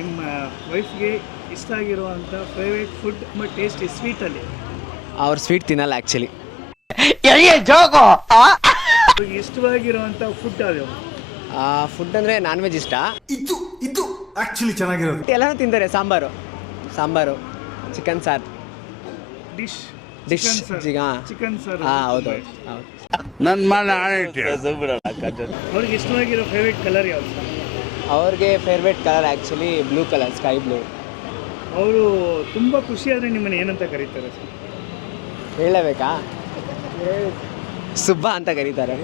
ನಿಮ್ಮ ವೈಫ್ಗೆ ಇಷ್ಟ ಆಗಿರುವಂಥ ಫೇವ್ರೇಟ್ ಫುಡ್ ಮತ್ತು ಟೇಸ್ಟ್ ಸ್ವೀಟಲ್ಲಿ ಅವ್ರು ಸ್ವೀಟ್ ತಿನ್ನಲ್ಲ ಆ್ಯಕ್ಚುಲಿ. ಇಷ್ಟವಾಗಿರುವಂಥ ಫುಡ್ ಅದು ಫುಡ್ ಅಂದರೆ ನಾನ್ ವೆಜ್ ಇಷ್ಟ. ಇದು ಆ್ಯಕ್ಚುಲಿ ಚೆನ್ನಾಗಿರೋದು. ಎಲ್ಲನೂ ತಿಂತಾರೆ. ಸಾಂಬಾರು ಚಿಕನ್ ಸಾರು ಡಿಶ್ ಚಿಕನ್ ಸಾರು. ಹೌದು. ನನ್ನ ಮನೆ ಅವ್ರಿಗೆ ಇಷ್ಟವಾಗಿರೋ ಫೇವ್ರೇಟ್ ಕಲರ್ ಯಾವುದು ಸರ್? ಅವ್ರಿಗೆ favourite colour actually blue colour, sky blue. ಅವರು ತುಂಬ ಖುಷಿಯಾದರೆ ನಿಮ್ಮನ್ನು ಏನಂತ ಕರೀತಾರೆ ಸರ್? ಹೇಳಬೇಕಾ? ಸುಬ್ಬ ಅಂತ ಕರೀತಾರೆ.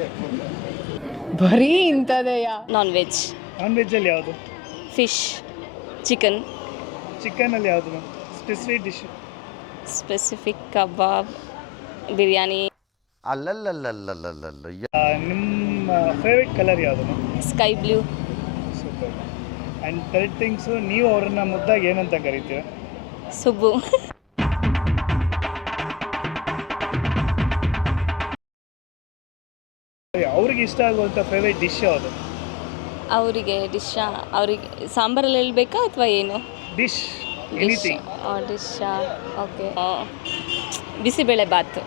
ಬರೀ ಇಂಥದೆಯಾ? Non veg. ನಾನ್ ವೆಜ್ಜಲ್ಲಿ ಯಾವುದು? Fish, chicken. ಚಿಕನಲ್ಲಿ ಯಾವುದು ಮ್ಯಾಮ್ ಸ್ಪೆಸಿಫಿಕ್ ಡಿಶ್? ಸ್ಪೆಸಿಫಿಕ್ ಕಬಾಬ್, ಬಿರಿಯಾನಿ. ನಿಮ್ಮ ಫೇವ್ರೇಟ್ ಕಲರ್ ಯಾವುದು ma'am? Sky blue. Super. And third things, ನೀವು ಅವ್ರನ್ನ ಮುದ್ದಾಗಿ ಏನಂತ ಕರಿತೀರ? ಸುಬ್ಬು. ಅವ್ರಿಗೆ ಇಷ್ಟ ಆಗುವಂಥ ಫೇವ್ರೇಟ್ ಡಿಶ್ ಯಾವುದು? ಅವರಿಗೆ ಅವರಿಗೆ ಸಾಂಬಾರಲ್ಲಿ ಹೇಳ್ಬೇಕಾ ಅಥವಾ ಏನು? Dish anything. ಡಿಶ್ಶಾ? ಓಕೆ, ಬಿಸಿಬೇಳೆ ಬಾತು.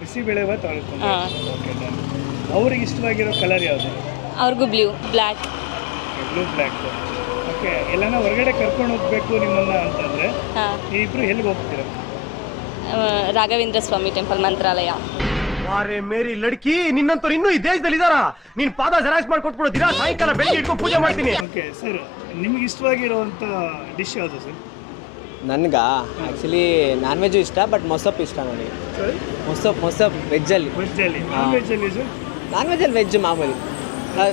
ಬಿಸಿಬೇಳೆ ಭಾತ್ ಅವ್ರಿಗೆ ಹಾಂ. Okay done. ಅವ್ರಿಗೆ ಇಷ್ಟವಾಗಿರೋ ಕಲರ್ ಯಾವುದು? ಅವ್ರಿಗೂ ಬ್ಲ್ಯಾಕ್. Blue black. ಓಕೆ, ಎಲ್ಲನ ಹೊರಗಡೆ ಕರ್ಕೊಂಡು ಹೋಗಬೇಕು ನಿಮ್ಮನ್ನು ಅಂತಂದರೆ ಹಾಂ. ಇಬ್ಬರು ಎಲ್ಲಿಗೆ ಹೋಗ್ತೀರ? ರಾಘವೇಂದ್ರ ಸ್ವಾಮಿ ಟೆಂಪಲ್, ಮಂತ್ರಾಲಯ. ಅರೆ ಮೇರಿ ಲಡ್ಕಿ, ನಿನ್ನಂತವ್ರು ಇನ್ನೂ ಈ ದೇಶದಲ್ಲಿ ಇದಾರ? ನೀನ್ ಪಾದ ಜೆರಾಕ್ಸ್ ಮಾಡ್ಕೊಟ್ಬಿಡು, ದಿನ ಸಾಯಂಕಾಲ ಬೆಳಿಗ್ಗೆ ಇಟ್ಕೊಂಡು ಪೂಜೆ ಮಾಡ್ತೀನಿ. ಓಕೆ ಸರ್, ನಿಮ್ಗೆ ಇಷ್ಟವಾಗಿರುವಂಥ ಡಿಶ್ ಯಾವುದು ಸರ್? ನನಗೆ ಆ್ಯಕ್ಚುಲಿ ನಾನ್ ವೆಜ್ಜು ಇಷ್ಟ, ಬಟ್ ಮೊಸಪ್ಪು ಇಷ್ಟ ನನಗೆ. ಸರ್ ಮೊಸಪ್ಪು ವೆಜ್ಜಲ್ಲಿ. ವೆಜ್ಜಲ್ಲಿ. ನಾನ್ ವೆಜ್ಜಲ್ಲಿ ಸರ್? ನಾನ್ ವೆಜ್ಜಲ್ಲಿ ವೆಜ್ ಮಾಮೂಲಿ.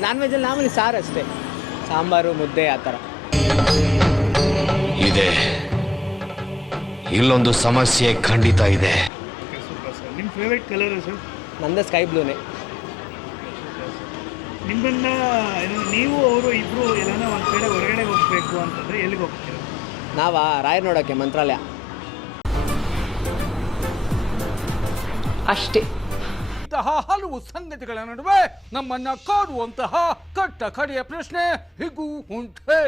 ನಾನ್ ವೆಜ್ಜಲ್ಲಿ ಮಾಮೂಲಿ ಸಾರು ಅಷ್ಟೇ, ಸಾಂಬಾರು ಮುದ್ದೆ ಆ ಥರ. ಇದೆ, ಇಲ್ಲೊಂದು ಸಮಸ್ಯೆ ಖಂಡಿತ ಇದೆ. Okay super sir. ನಿಮ್ಮ ಫೇವ್ರೇಟ್ ಕಲರ್ ಸರ್? ನಂದು ಸ್ಕೈ ಬ್ಲೂನೇ. ನಿಮ್ಮನ್ನ ನೀವು ಅವರು ಇಬ್ಬರು ಎಲ್ಲನ ಒಂದು ಕಡೆ ಹೊರಗಡೆ ಹೋಗಬೇಕು ಅಂತಂದರೆ ಎಲ್ಲಿಗೆ ಹೋಗ್ತೀರ? ರಾಯರ್ ನೋಡೋಕ್ಕೆ, ಮಂತ್ರಾಲಯ ಅಷ್ಟೇ. ಇಂತಹ ಹಲವು ಸಂಗತಿಗಳ ನಡುವೆ ನಮ್ಮನ್ನ ಕಾಡುವಂತಹ ಕಟ್ಟ ಕಡೆಯ ಪ್ರಶ್ನೆ ಹೀಗೂ ಉಂಟೆ.